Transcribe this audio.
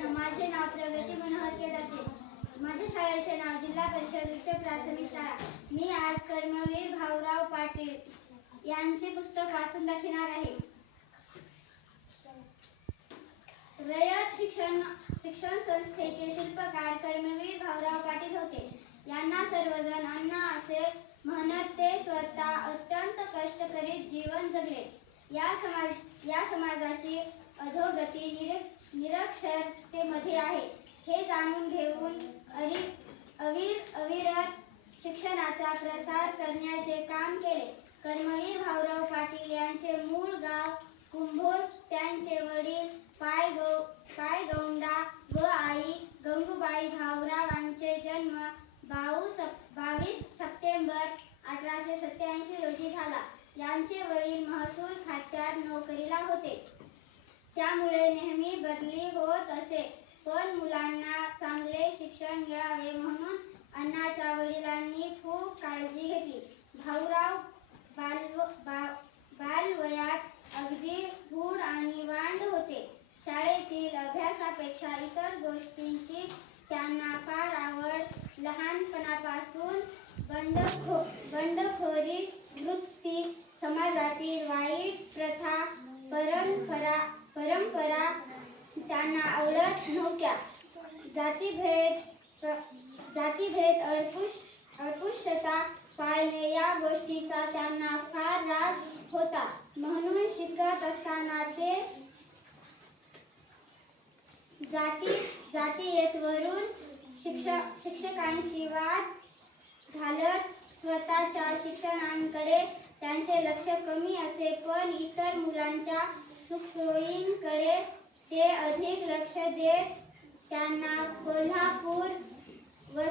मित्रांनो, माझे नाव प्रगती मनोहर केदासे. माझ्या शाळेचे नाव जिल्हा परिषद उच्च प्राथमिक शाळा. मी आज कर्मवीर भाऊराव पाटील यांचे पुस्तक वाचून दाखवणार आहे. रयत शिक्षण संस्थेचे शिल्पकार कर्मवीर भाऊराव पाटील होते. यांना सर्वजण अण्णा असे म्हणत ते स्वतः अत्यंत कष्ट करीत जीवन जगले. या समाजाची अधोगती निरक्षरतेमध्ये आहे हे जाणून घेऊन अविरत शिक्षणाचा प्रसार करण्याचे काम केले. कर्मवीर भाऊराव पाटील यांचे मूळ गाव कुंभोज. त्यांचे वडील पायगौंडा व आई गंगूबाई भाऊरावांचे जन्म 22 सप्टेंबर 1887 रोजी झाला. यांचे वडील महसूल खात्यात नोकरीला होते, त्यामुळे नेहमी बदली होत असे. पण मुलांना चांगले शिक्षण मिळावे म्हणून अण्णाच्या वडिलांनी खूप काळजी घेतली. भाऊराव बालवयात अगदी गूढ आणि वांड होते. शाळेतील अभ्यासापेक्षा इतर गोष्टींची त्यांना फार आवड. लहानपणापासून बंडखोरी वृत्ती, समाजातील वाईट प्रथा, परंपरा त्यांना आवडत नव्हत्या. जातीभेद, अस्पृश्यता पाळणे या गोष्टीचा त्यांना फार राग होता. म्हणून शिकत असताना ते जातीयतेवरून शिक्षकांशी वाद घालत. स्वतःच्या शिक्षणाकडे त्यांचे लक्ष कमी असे, पण इतर मुलांच्या सुखसोयींकडे ते अधिक लक्ष देत. त्यांना कोल्हापूर व